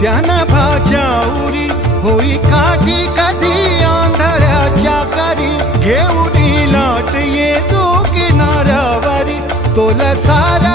त्यानं भाच्या उरी, होई काठी कधी आंधळ्याच्या करी घेऊन लाट ये तो किनाऱ्यावरी तोला सारा